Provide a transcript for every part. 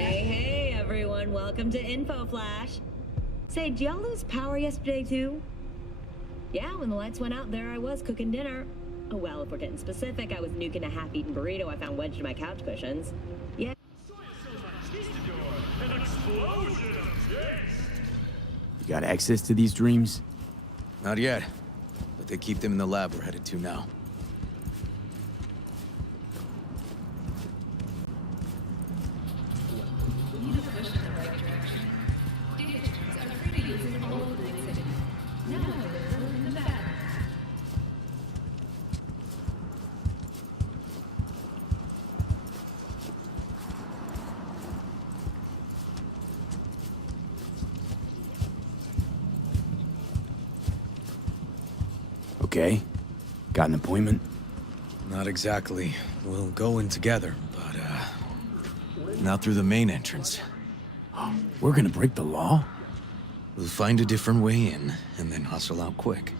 Hey, everyone. Welcome to Info Flash. Say, did y'all lose power yesterday, too? Yeah, when the lights went out, there I was cooking dinner. Oh, well, if we're getting specific, I was nuking a half-eaten burrito I found wedged in my couch cushions. Yeah. An explosion of taste! You got access to these dreams? Not yet, but they keep them in the lab we're headed to now. Okay. Got an appointment? Not exactly. We'll go in together, but, not through the main entrance. We're gonna break the law? We'll find a different way in, and then hustle out quick.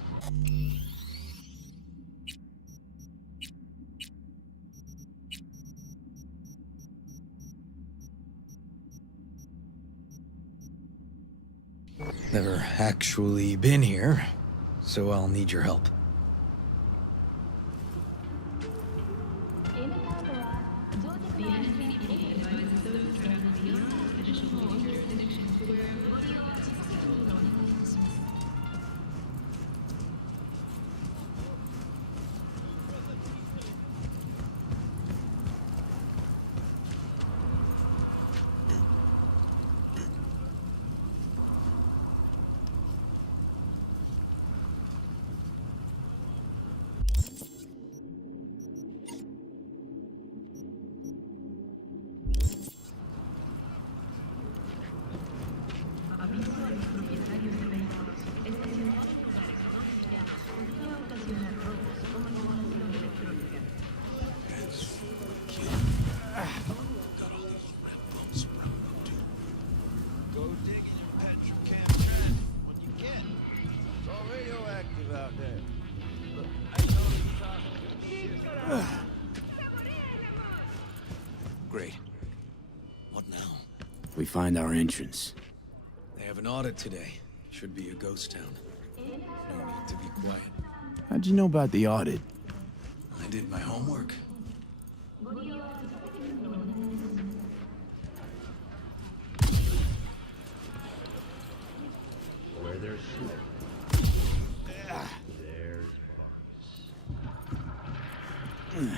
Never actually been here, so I'll need your help. Great. What now? We find our entrance. They have an audit today. Should be a ghost town. No need to be quiet. How'd you know about the audit? I did my homework. Where there's smoke, there's fires.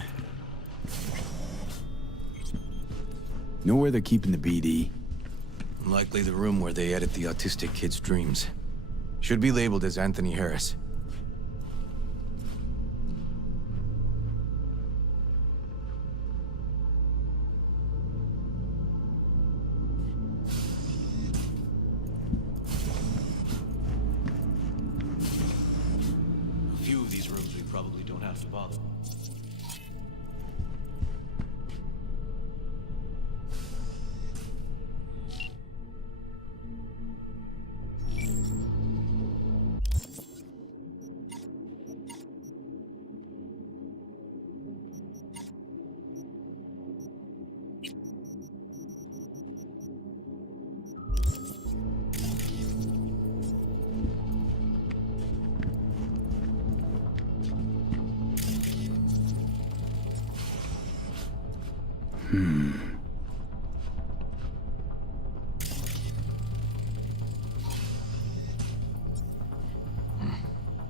Know where they're keeping the BD? Likely the room where they edit the autistic kid's dreams. Should be labeled as Anthony Harris. A few of these rooms we probably don't have to bother.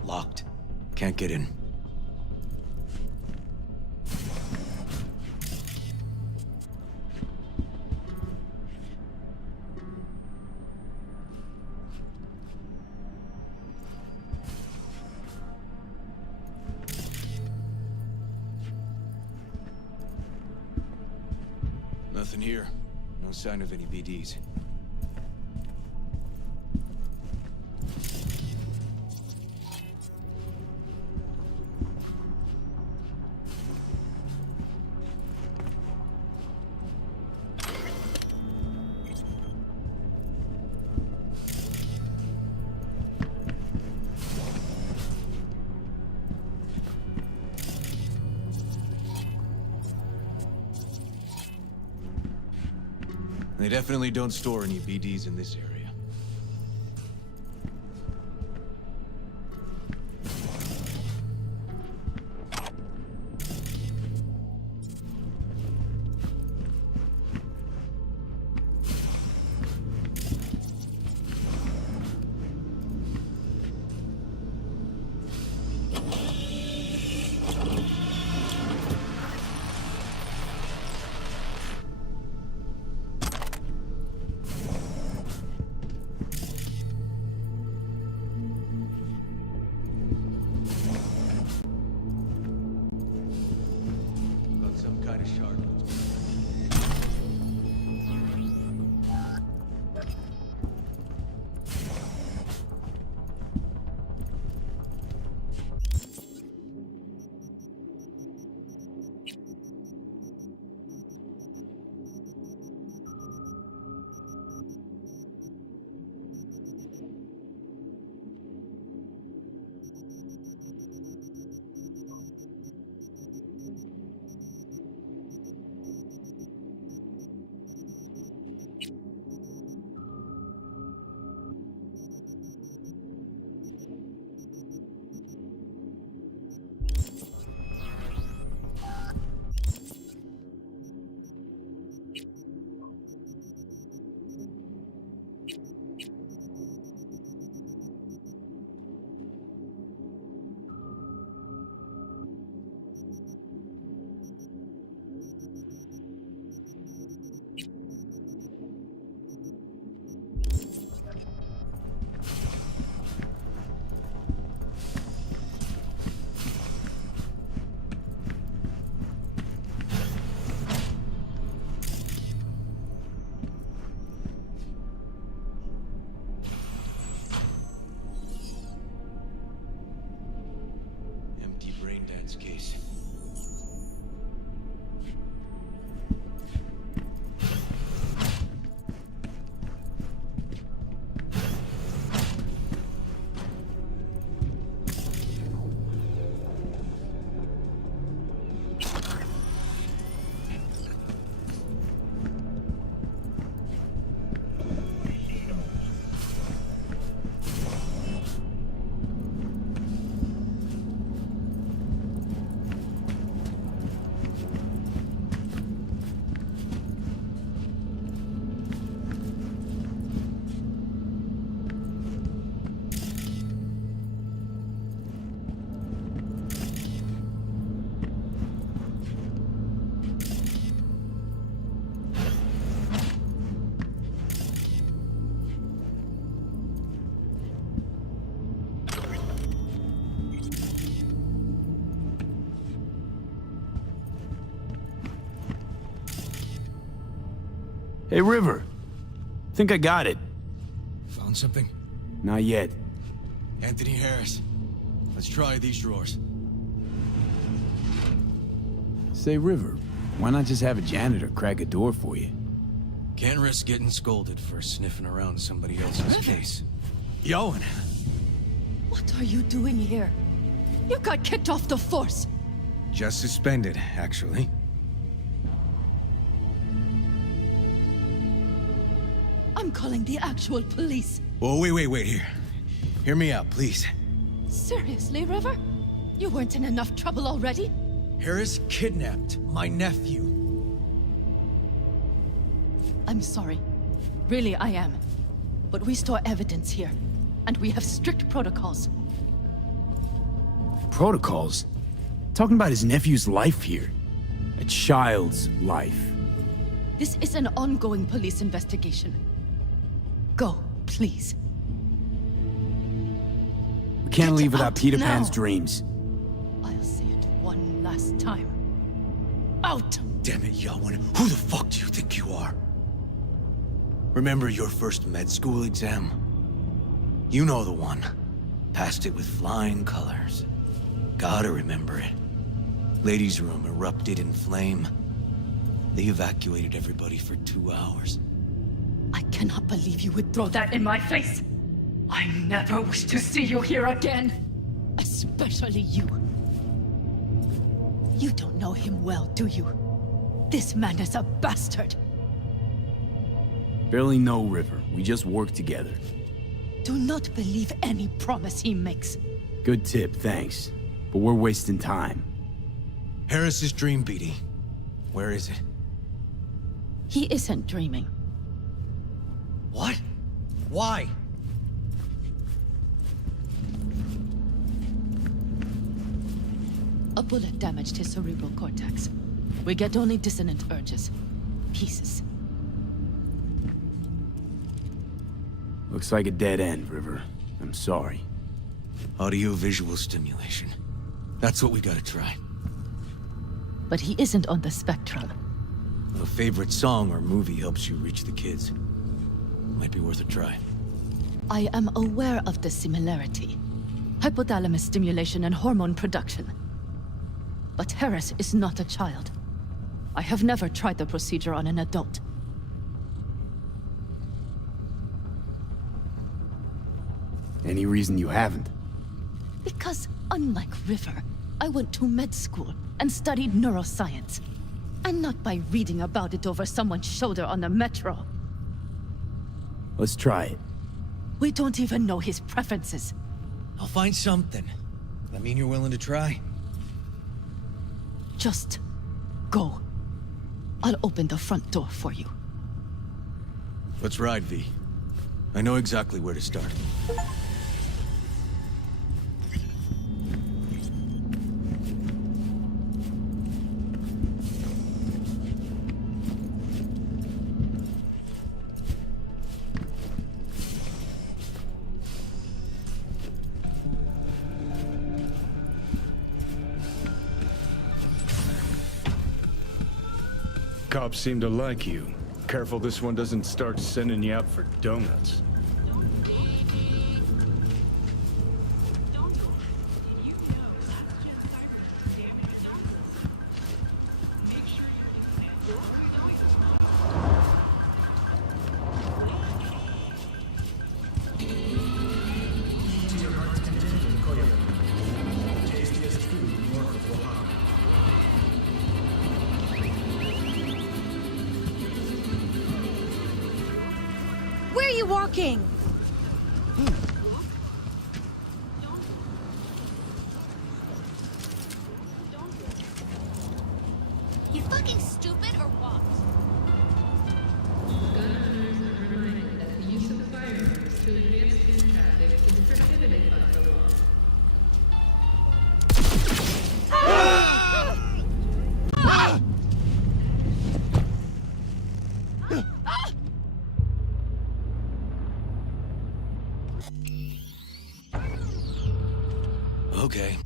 Locked. Can't get in. Nothing here. No sign of any BDs. They definitely don't store any BDs in this area. Got some kind of shard. Empty brain dance case. Hey, River. Think I got it. Found something? Not yet. Anthony Harris. Let's try these drawers. Say, River, why not just have a janitor crack a door for you? Can't risk getting scolded for sniffing around somebody else's case. Yoan! What are you doing here? You got kicked off the force. Just suspended, actually. I'm calling the actual police. Oh, wait here. Hear me out, please. Seriously, River? You weren't in enough trouble already? Harris kidnapped my nephew. I'm sorry. Really, I am. But we store evidence here, and we have strict protocols. Protocols? Talking about his nephew's life here. A child's life. This is an ongoing police investigation. Go, please. We can't Get leave without out Peter now. Pan's dreams. I'll say it one last time. Out! Damn it, Yoan. Who the fuck do you think you are? Remember your first med school exam? You know the one. Passed it with flying colors. Gotta remember it. Ladies' room erupted in flame. They evacuated everybody for 2 hours. I cannot believe you would throw that in my face. I never wish to see you here again. Especially you. You don't know him well, do you? This man is a bastard. Barely know River. We just work together. Do not believe any promise he makes. Good tip, thanks. But we're wasting time. Harris's dream, BD. Where is it? He isn't dreaming. What? Why? A bullet damaged his cerebral cortex. We get only dissonant urges. Pieces. Looks like a dead end, River. I'm sorry. Audio-visual stimulation. That's what we gotta try. But he isn't on the spectrum. A favorite song or movie helps you reach the kids. Might be worth a try. I am aware of the similarity. Hypothalamus stimulation and hormone production. But Harris is not a child. I have never tried the procedure on an adult. Any reason you haven't? Because, unlike River, I went to med school and studied neuroscience. And not by reading about it over someone's shoulder on the metro. Let's try it. We don't even know his preferences. I'll find something. That mean you're willing to try? Just go. I'll open the front door for you. Let's ride, V. I know exactly where to start. Cops seem to like you. Careful this one doesn't start sending you out for donuts. Where are you walking? You fucking stupid or what? Gun owners are reminded that the use of firearms to advance food traffic is prohibited by the law. Okay.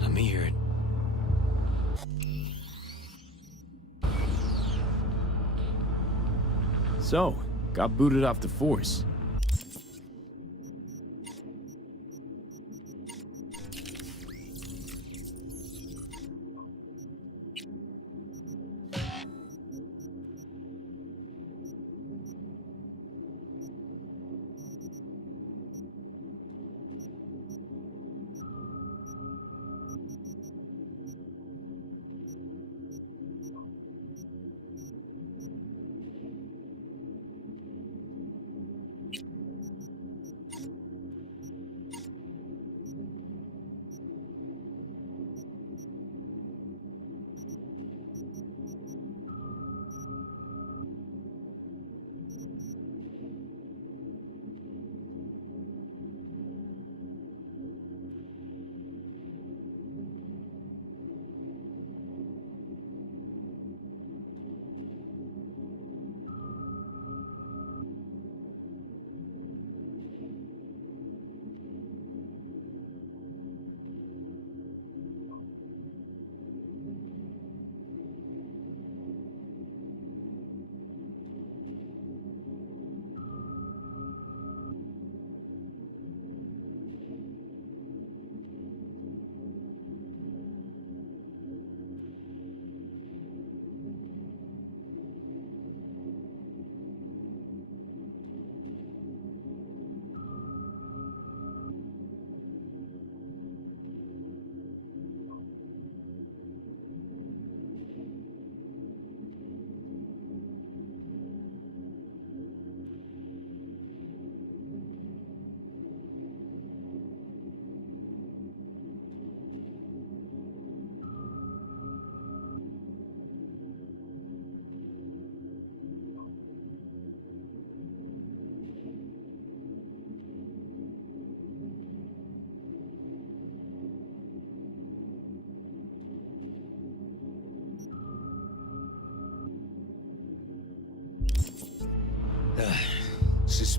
Let me hear it. So, got booted off the force.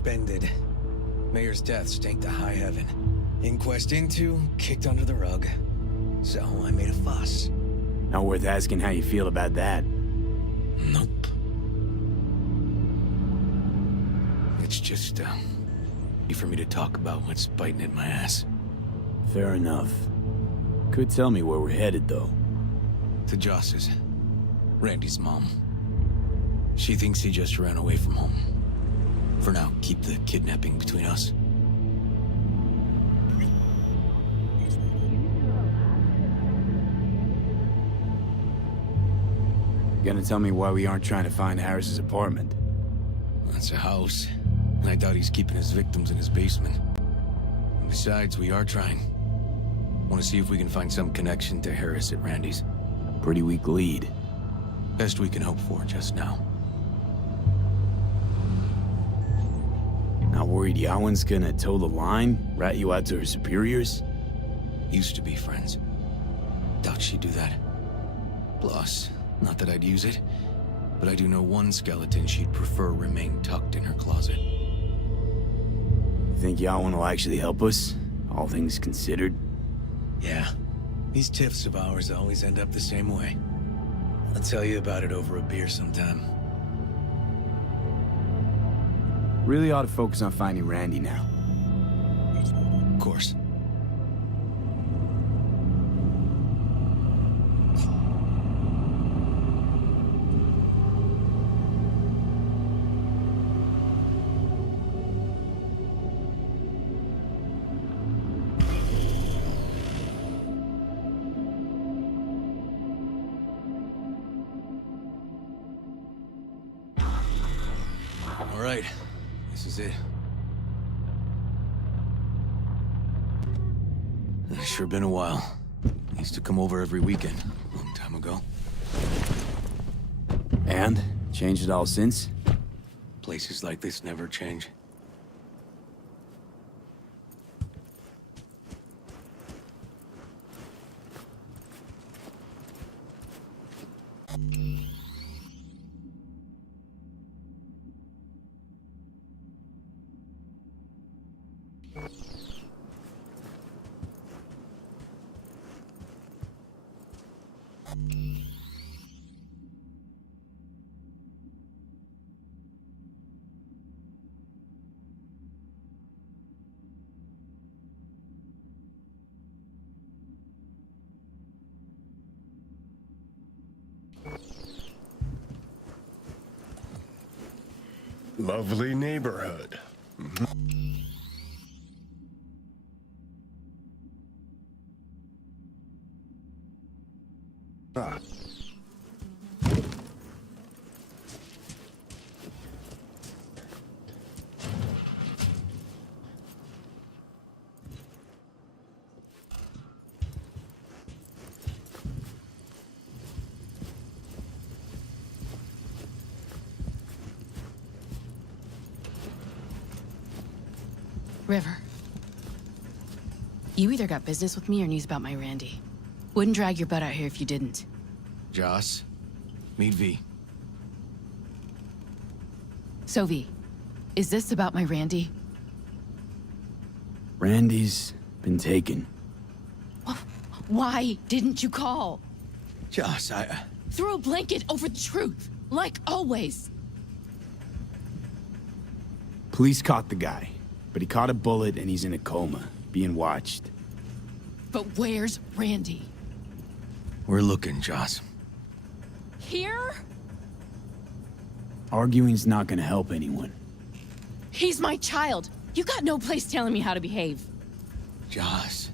suspended. Mayor's death stank to high heaven. Inquest into, kicked under the rug. So I made a fuss. Not worth asking how you feel about that. Nope. It's just, for me to talk about what's biting at my ass. Fair enough. Could tell me where we're headed, though. To Joss's. Randy's mom. She thinks he just ran away from home. For now, keep the kidnapping between us. You gonna tell me why we aren't trying to find Harris's apartment? That's a house, and I doubt he's keeping his victims in his basement. And besides, we are trying. Want to see if we can find some connection to Harris at Randy's. Pretty weak lead. Best we can hope for just now. Not worried Yawen's gonna toe the line? Rat you out to her superiors? Used to be friends. Doubt she'd do that. Plus, not that I'd use it, but I do know one skeleton she'd prefer remain tucked in her closet. You think Yawen will actually help us? All things considered? Yeah. These tiffs of ours always end up the same way. I'll tell you about it over a beer sometime. Really ought to focus on finding Randy now. Of course. All right. This is it. It's sure been a while. I used to come over every weekend, a long time ago. And? Changed it all since? Places like this never change. Lovely neighborhood. Ah. River. You either got business with me or news about my Randy. Wouldn't drag your butt out here if you didn't. Joss, meet V. So, V, is this about my Randy? Randy's been taken. Why didn't you call? Joss, Throw a blanket over the truth, like always. Police caught the guy, but he caught a bullet and he's in a coma, being watched. But where's Randy? We're looking, Joss. Here? Arguing's not gonna help anyone. He's my child. You got no place telling me how to behave. Joss.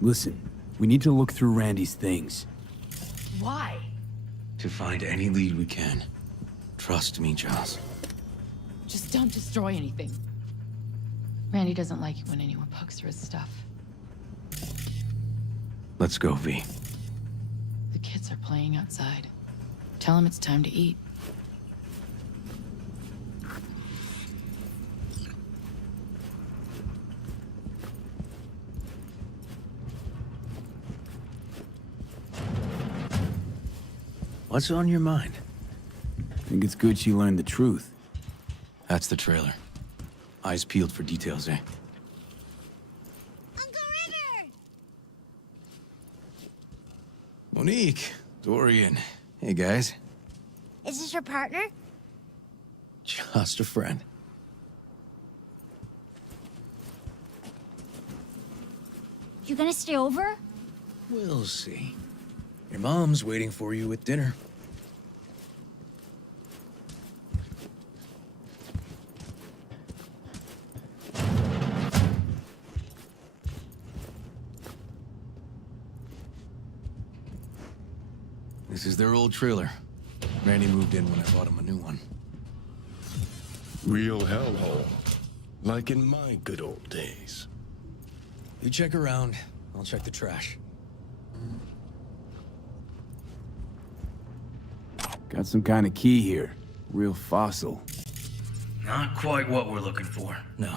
Listen, we need to look through Randy's things. Why? To find any lead we can. Trust me, Joss. Just don't destroy anything. Randy doesn't like it when anyone pokes through his stuff. Let's go, V. The kids are playing outside. Tell them it's time to eat. What's on your mind? Think it's good she learned the truth. That's the trailer. Eyes peeled for details, eh? Uncle River! Monique, Dorian. Hey, guys. Is this your partner? Just a friend. You gonna stay over? We'll see. Your mom's waiting for you at dinner. This is their old trailer. Randy moved in when I bought him a new one. Real hellhole. Like in my good old days. You check around, I'll check the trash. Got some kind of key here. Real fossil. Not quite what we're looking for, no.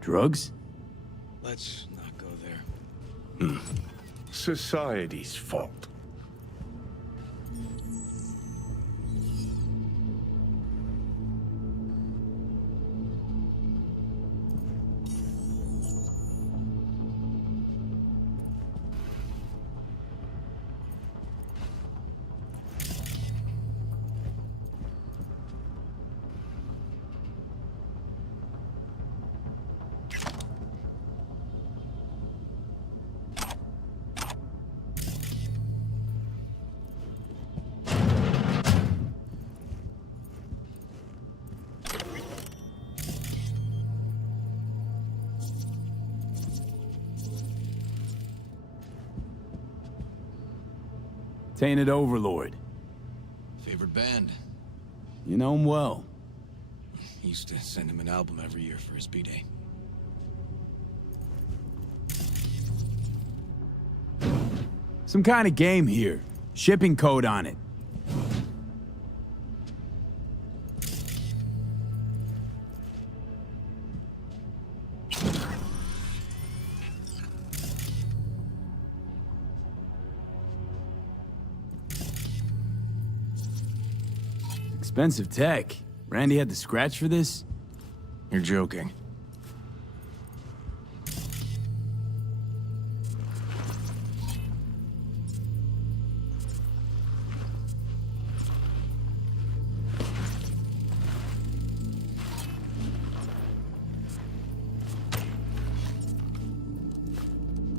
Drugs? Let's not go there. Society's fault. Tainted Overlord. Favorite band? You know him well. Used to send him an album every year for his B-Day. Some kind of game here. Shipping code on it. Expensive tech. Randy had to scratch for this? You're joking.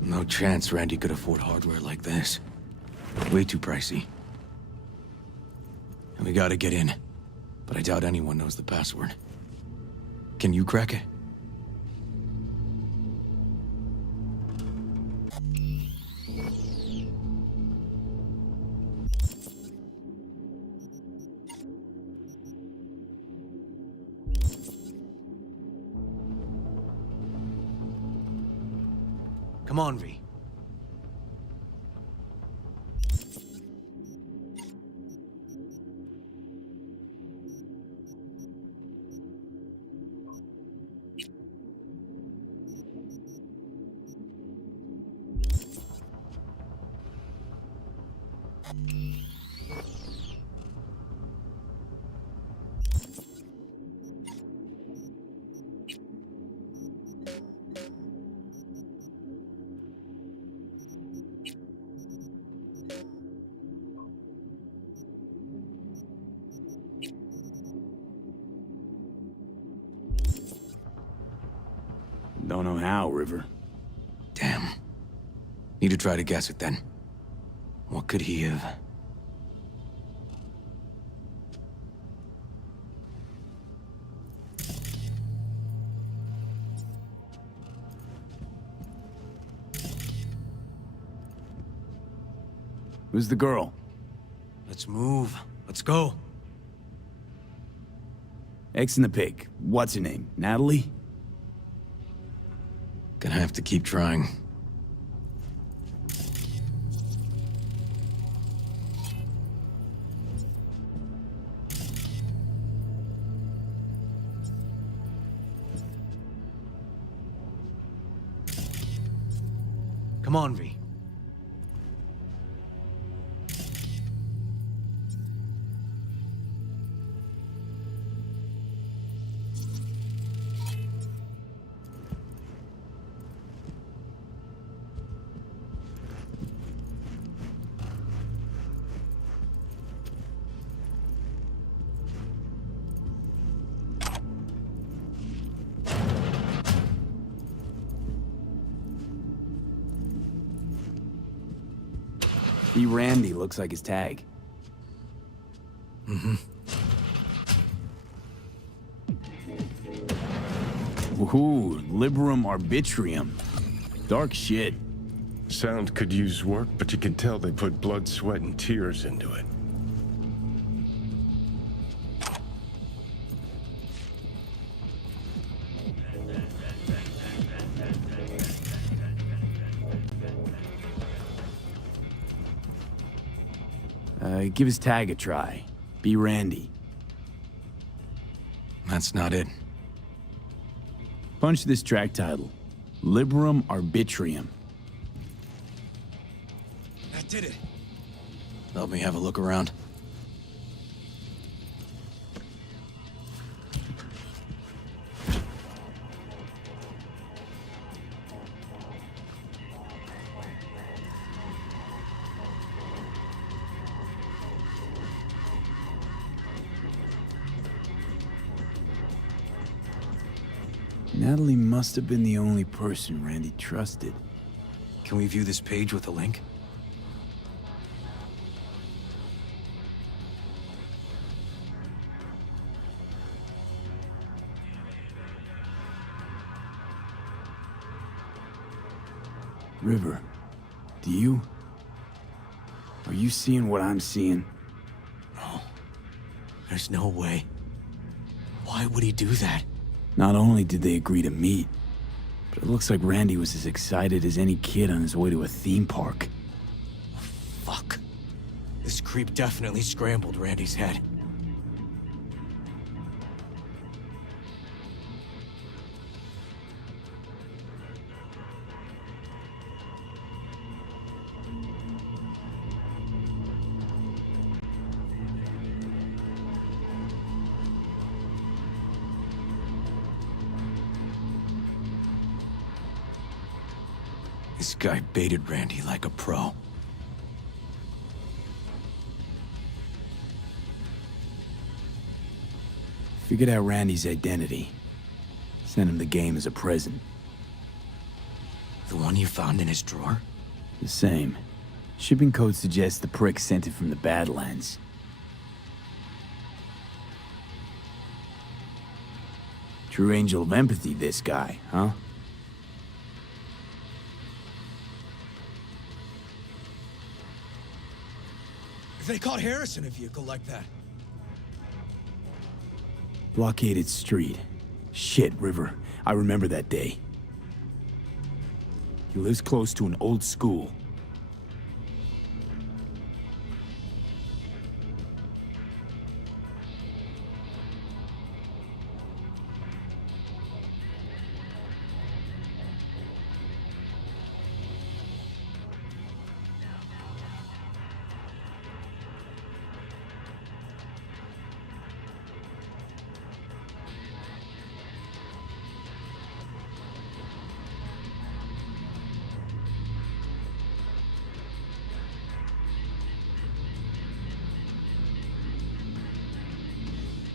No chance Randy could afford hardware like this. Way too pricey. And we gotta get in. But I doubt anyone knows the password. Can you crack it? Come on, V. Don't know how, River. Damn. Need to try to guess it then. What could he have... Who's the girl? Let's move. Let's go. X in the pig. What's her name? Natalie? Gonna have to keep trying. Come on, V. E. Randy looks like his tag. Mm-hmm. Woohoo, Liberum Arbitrium. Dark shit. Sound could use work, but you can tell they put blood, sweat, and tears into it. Give his tag a try. Be Randy. That's not it. Punch this track title. Liberum Arbitrium. That did it. Let me have a look around. Natalie must have been the only person Randy trusted. Can we view this page with a link? River, do you? Are you seeing what I'm seeing? No. There's no way. Why would he do that? Not only did they agree to meet, but it looks like Randy was as excited as any kid on his way to a theme park. Fuck. This creep definitely scrambled Randy's head. This guy baited Randy like a pro. Figured out Randy's identity. Sent him the game as a present. The one you found in his drawer? The same. Shipping code suggests the prick sent it from the Badlands. True angel of empathy, this guy, huh? They caught Harris in a vehicle like that. Blockaded street. Shit, River. I remember that day. He lives close to an old school.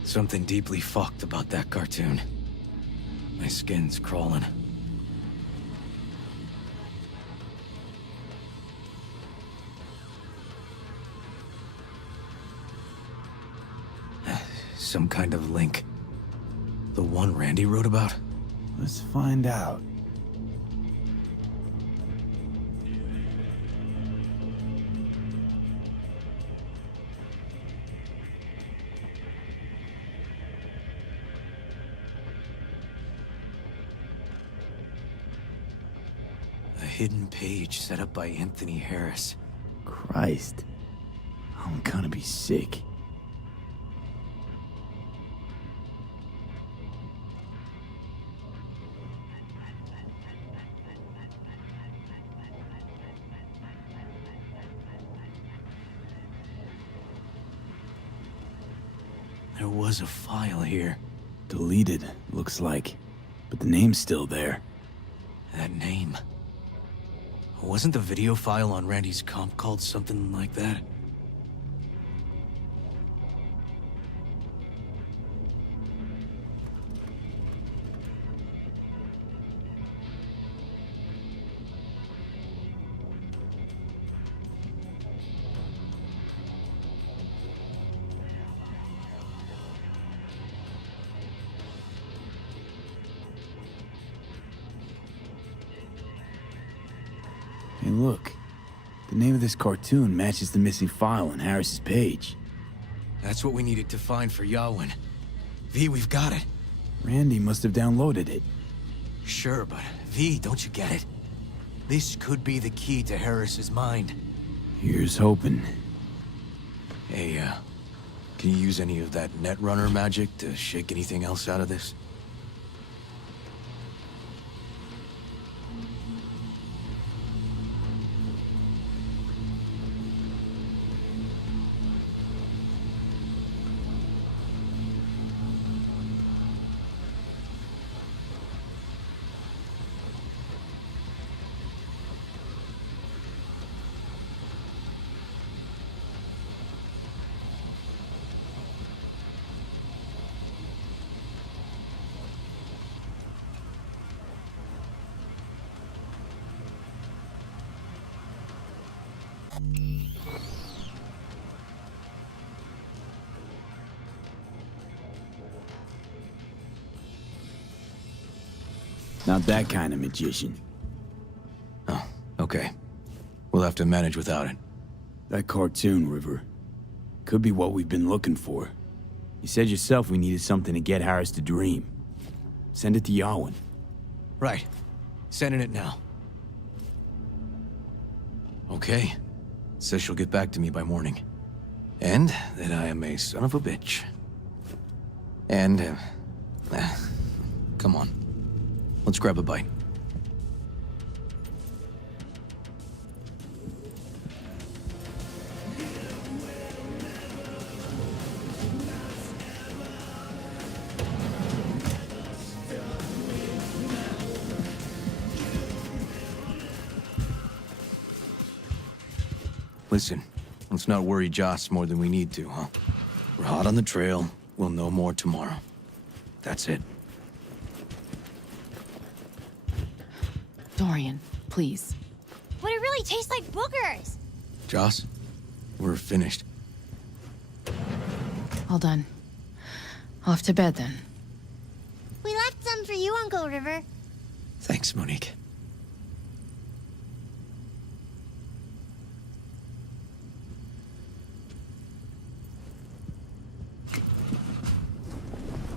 Something deeply fucked about that cartoon. My skin's crawling. Some kind of link. The one Randy wrote about? Let's find out. A hidden page set up by Anthony Harris. Christ. I'm gonna be sick. There was a file here. Deleted, looks like. But the name's still there. That name. Wasn't the video file on Randy's comp called something like that? Hey, look. The name of this cartoon matches the missing file on Harris's page. That's what we needed to find for Yawin. V, we've got it. Randy must have downloaded it. Sure, but V, don't you get it? This could be the key to Harris's mind. Here's hoping. Hey, can you use any of that Netrunner magic to shake anything else out of this? Not that kind of magician. Oh, okay. We'll have to manage without it. That cartoon, River. Could be what we've been looking for. You said yourself we needed something to get Harris to dream. Send it to Yawin. Right. Sending it now. Okay. Says she'll get back to me by morning. And that I am a son of a bitch. And, come on. Let's grab a bite. Listen, let's not worry Joss more than we need to, huh? We're hot on the trail. We'll know more tomorrow. That's it. Dorian, please. But it really tastes like boogers. Joss, we're finished. All done. Off to bed then. We left some for you, Uncle River. Thanks, Monique.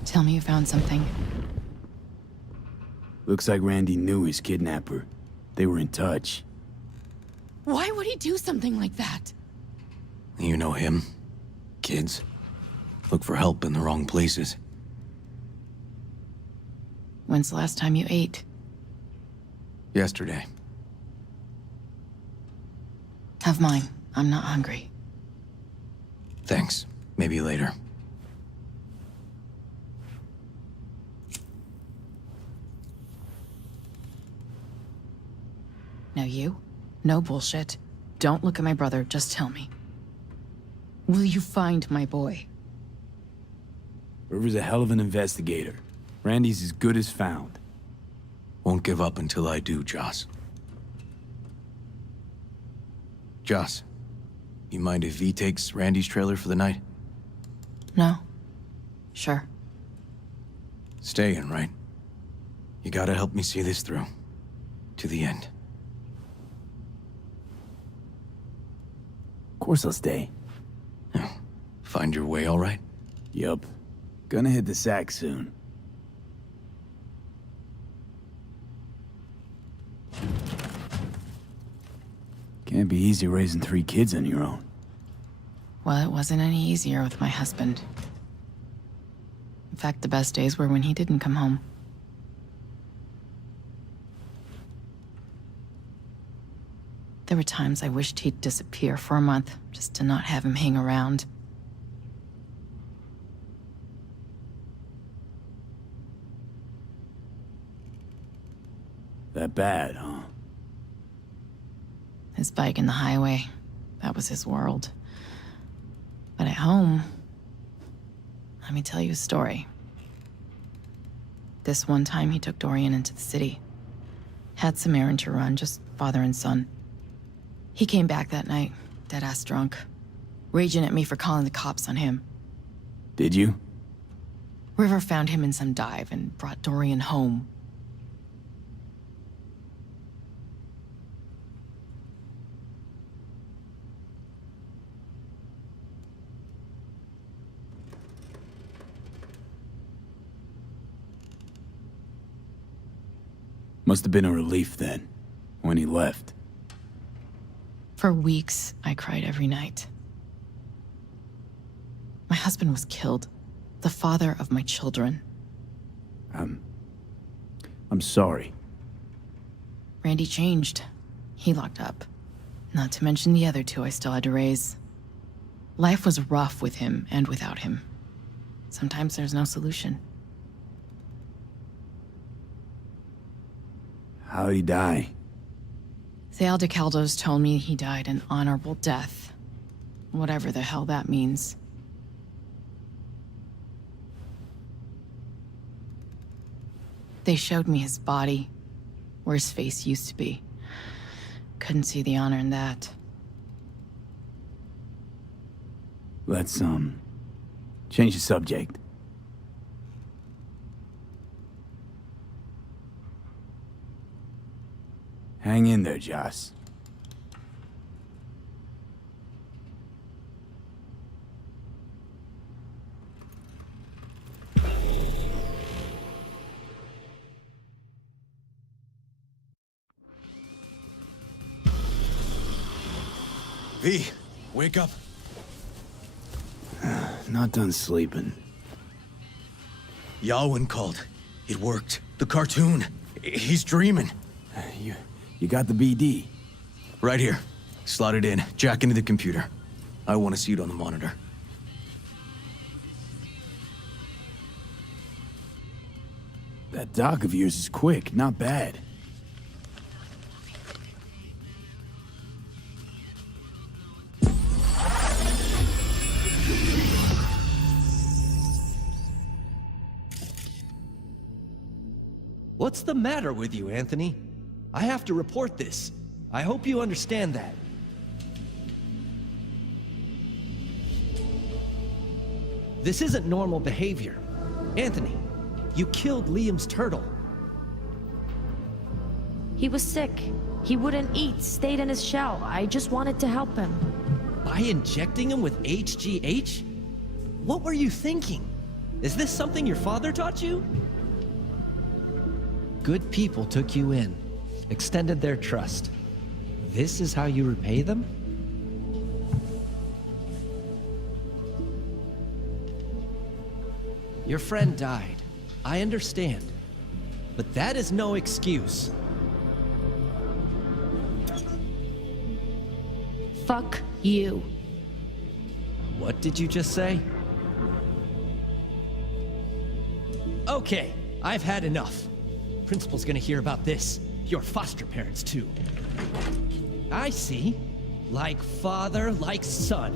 Tell me you found something. Looks like Randy knew his kidnapper. They were in touch. Why would he do something like that? You know him. Kids. Look for help in the wrong places. When's the last time you ate? Yesterday. Have mine. I'm not hungry. Thanks. Maybe later. Now you? No bullshit. Don't look at my brother, just tell me. Will you find my boy? River's a hell of an investigator. Randy's as good as found. Won't give up until I do, Joss. Joss, you mind if V takes Randy's trailer for the night? No? Sure. Staying, right? You gotta help me see this through. To the end. Of course I'll stay. Find your way all right? Yup. Gonna hit the sack soon. Can't be easy raising 3 kids on your own. Well, it wasn't any easier with my husband. In fact, the best days were when he didn't come home. There were times I wished he'd disappear for a month, just to not have him hang around. That bad, huh? His bike in the highway, that was his world. But at home, let me tell you a story. This one time he took Dorian into the city. Had some errand to run, just father and son. He came back that night, dead-ass drunk, raging at me for calling the cops on him. Did you? River found him in some dive and brought Dorian home. Must have been a relief then, when he left. For weeks, I cried every night. My husband was killed. The father of my children. I'm sorry. Randy changed. He locked up. Not to mention the other two I still had to raise. Life was rough with him and without him. Sometimes there's no solution. How'd he die? Thale de Caldos told me he died an honorable death. Whatever the hell that means. They showed me his body, where his face used to be. Couldn't see the honor in that. Let's, change the subject. Hang in there, Joss. V, wake up. Not done sleeping. Yawin called. It worked. The cartoon. He's dreaming. You got the BD? Right here. Slot it in. Jack into the computer. I want to see it on the monitor. That doc of yours is quick, not bad. What's the matter with you, Anthony? I have to report this. I hope you understand that. This isn't normal behavior. Anthony, you killed Liam's turtle. He was sick. He wouldn't eat, stayed in his shell. I just wanted to help him. By injecting him with HGH? What were you thinking? Is this something your father taught you? Good people took you in, extended their trust. This is how you repay them? Your friend died. I understand. But that is no excuse. Fuck you. What did you just say? Okay, I've had enough. Principal's gonna hear about this. Your foster parents, too. I see. Like father, like son.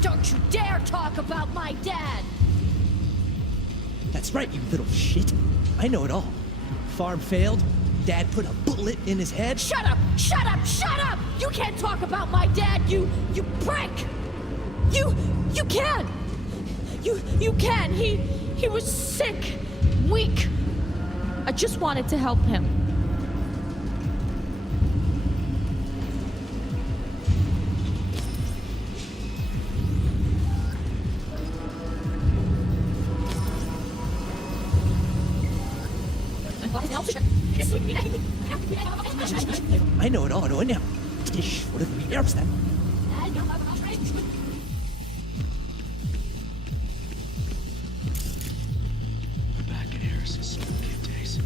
Don't you dare talk about my dad! That's right, you little shit. I know it all. Farm failed. Dad put a bullet in his head. Shut up! Shut up! Shut up! You can't talk about my dad, you prick! You can! You can! He was sick, weak. I just wanted to help him. I know it all, don't I? What if we else that? We're back in Harris's school kid days.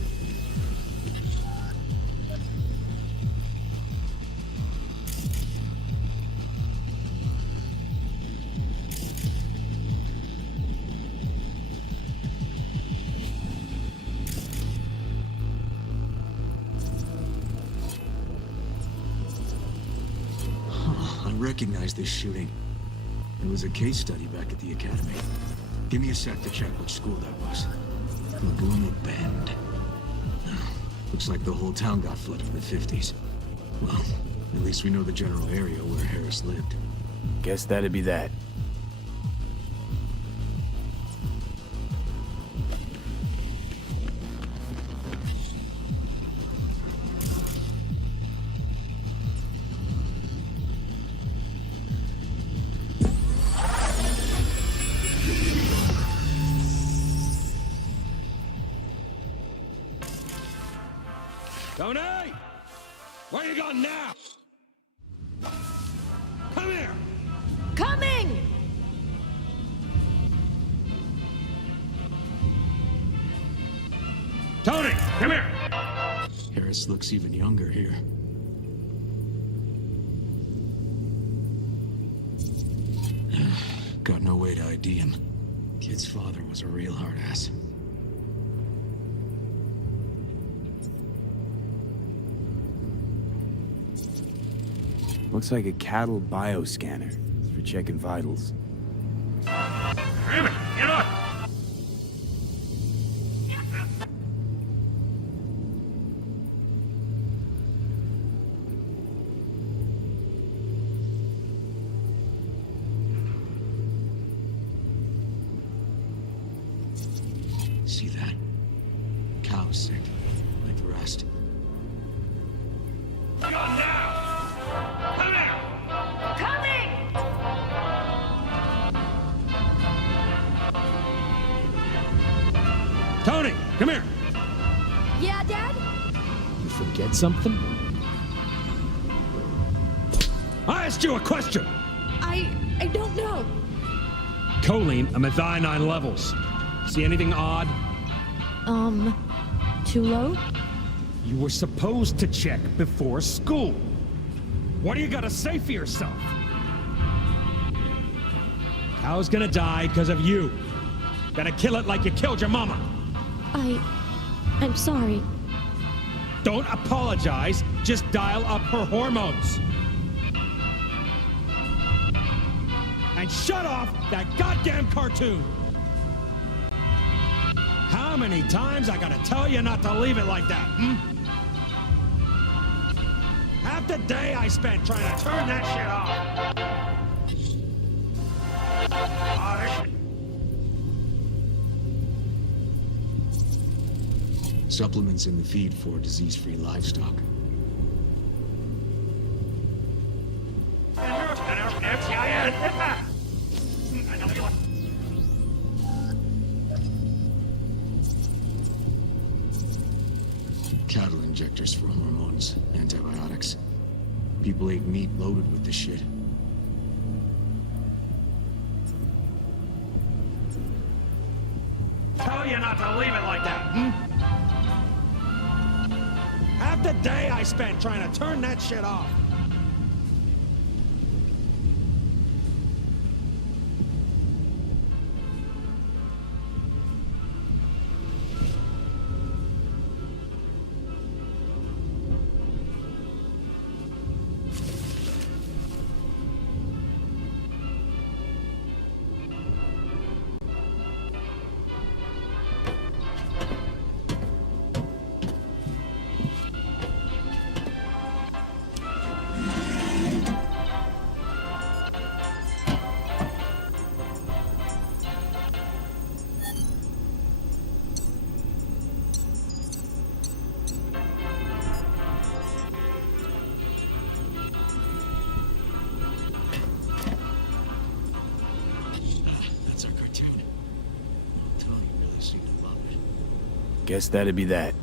recognize this shooting. It was a case study back at the academy. Give me a sec to check which school that was. Laguna Bend. Looks like the whole town got flooded in the 50s. Well, at least we know the general area where Harris lived. Guess that'd be that. Tony! Where you going now? Come here! Coming! Tony, come here! Harris looks even younger here. Got no way to ID him. Kid's father was a real hard ass. Looks like a cattle bioscanner. It's for checking vitals. Damn it! Get up! See that? Cow's sick, like the rest. Go now! Come here! Coming! Tony, come here! Yeah, Dad? You forget something? I asked you a question! I don't know. Choline and methionine levels. See anything odd? Too low? You were supposed to check before school. What do you gotta say for yourself? Cow's gonna die because of you. Gotta kill it like you killed your mama. I'm sorry. Don't apologize, just dial up her hormones. And shut off that goddamn cartoon! How many times I gotta tell you not to leave it like that, Half the day I spent trying to turn that shit off. Supplements in the feed for disease-free livestock. Cattle injectors for hormones, antibiotics. People ate meat loaded with this shit. Tell you not to leave it like that, Half the day I spent trying to turn that shit off. Guess that'd be that.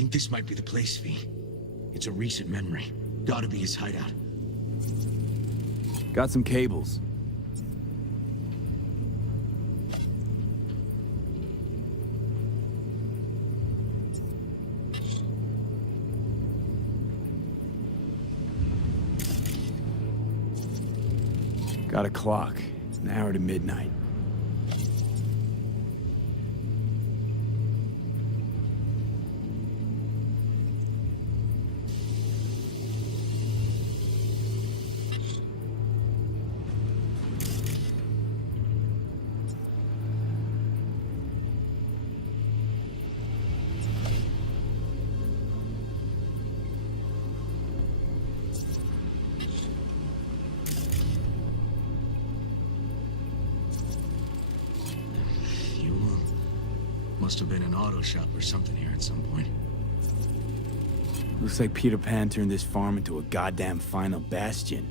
think this might be the place, V. It's a recent memory. Gotta be his hideout. Got some cables. Got a clock. An hour to midnight. Must have been an auto shop or something here at some point. Looks like Peter Pan turned this farm into a goddamn final bastion.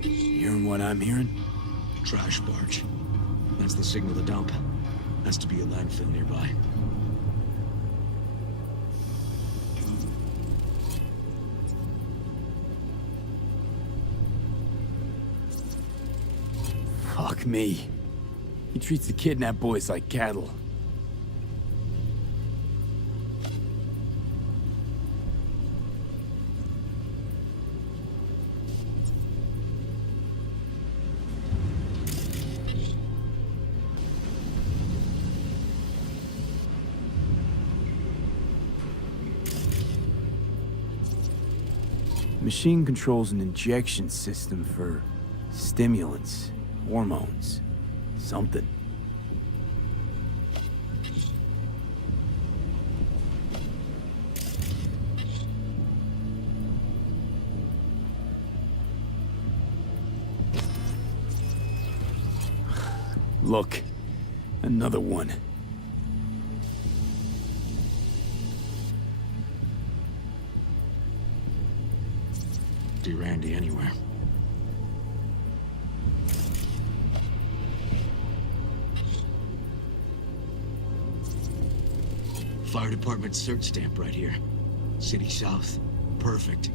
Hearing what I'm hearing? Trash barge. That's the signal to dump. Has to be a landfill nearby. Fuck me. He treats the kidnapped boys like cattle. Machine controls an injection system for stimulants, hormones, something. Look, another one. Do Randy anywhere. Fire department search stamp right here. City South. Perfect.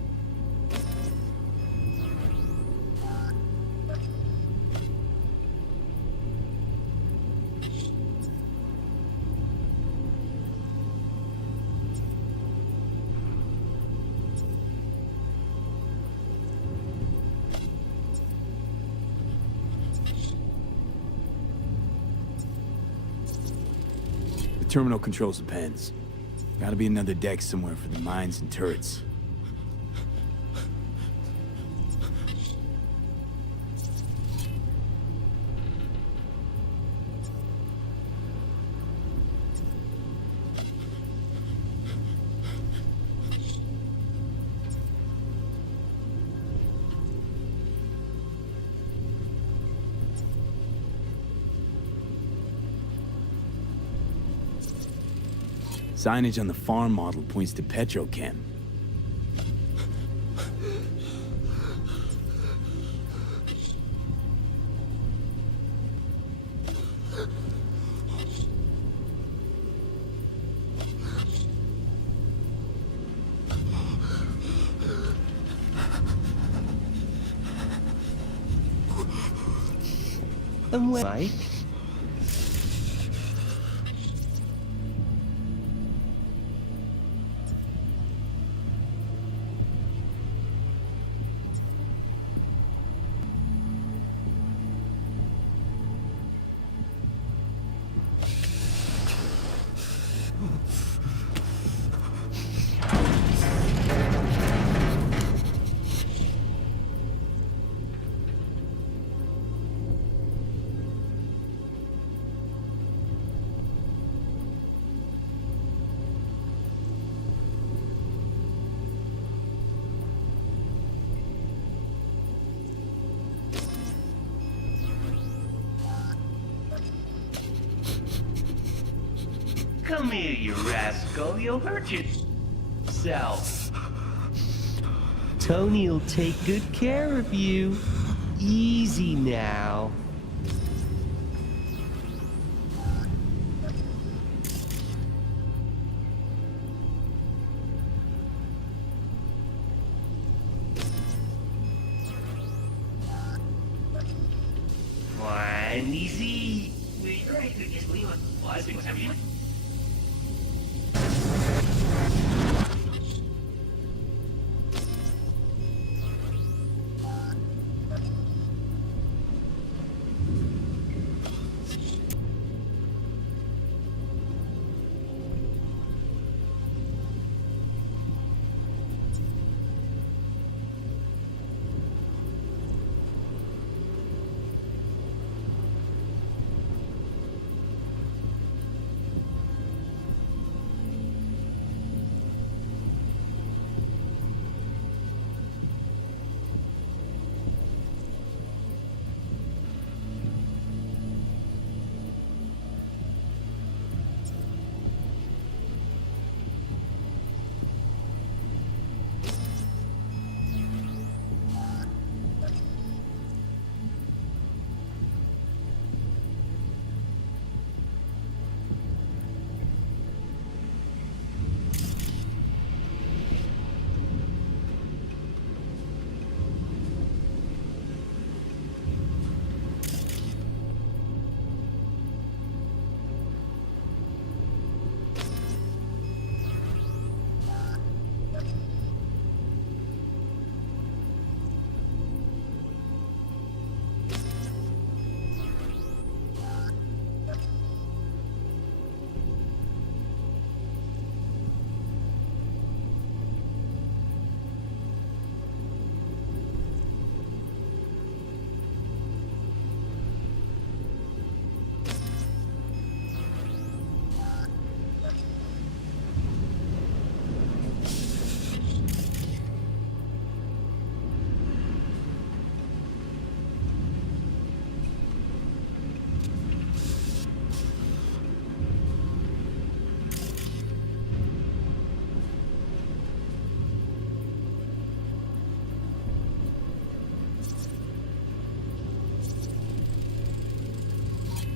Terminal controls the pens. Gotta be another deck somewhere for the mines and turrets. Signage on the farm model points to Petrochem. Mike? here, you rascal. You'll hurt yourself. Tony'll take good care of you. Easy now. One easy.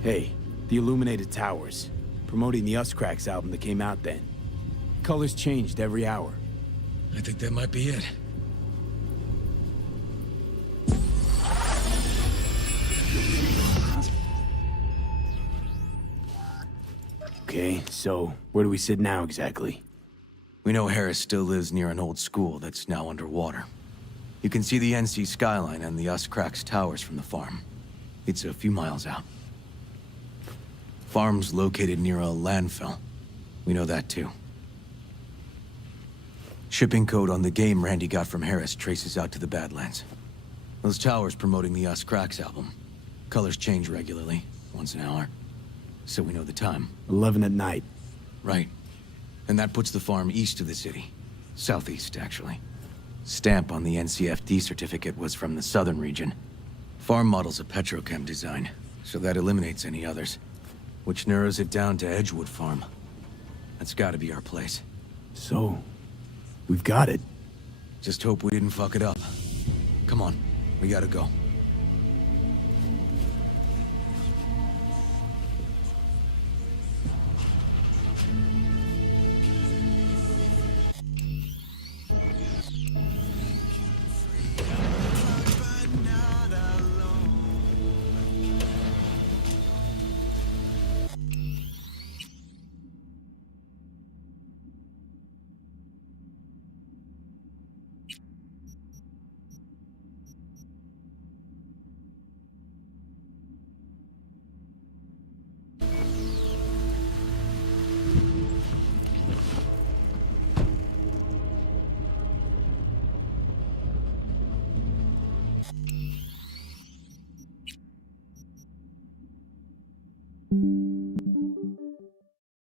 Hey, the Illuminated Towers. Promoting the Us Cracks album that came out then. Colors changed every hour. I think that might be it. Okay, so where do we sit now exactly? We know Harris still lives near an old school that's now underwater. You can see the NC skyline and the Us Cracks towers from the farm. It's a few miles out. Farm's located near a landfill. We know that too. Shipping code on the game Randy got from Harris traces out to the Badlands. Those towers promoting the Us Cracks album. Colors change regularly, once an hour. So we know the time. 11 at night. Right. And that puts the farm east of the city. Southeast, actually. Stamp on the NCFD certificate was from the southern region. Farm model's a petrochem design, so that eliminates any others. Which narrows it down to Edgewood Farm. That's gotta be our place. So, we've got it. Just hope we didn't fuck it up. Come on, we gotta go.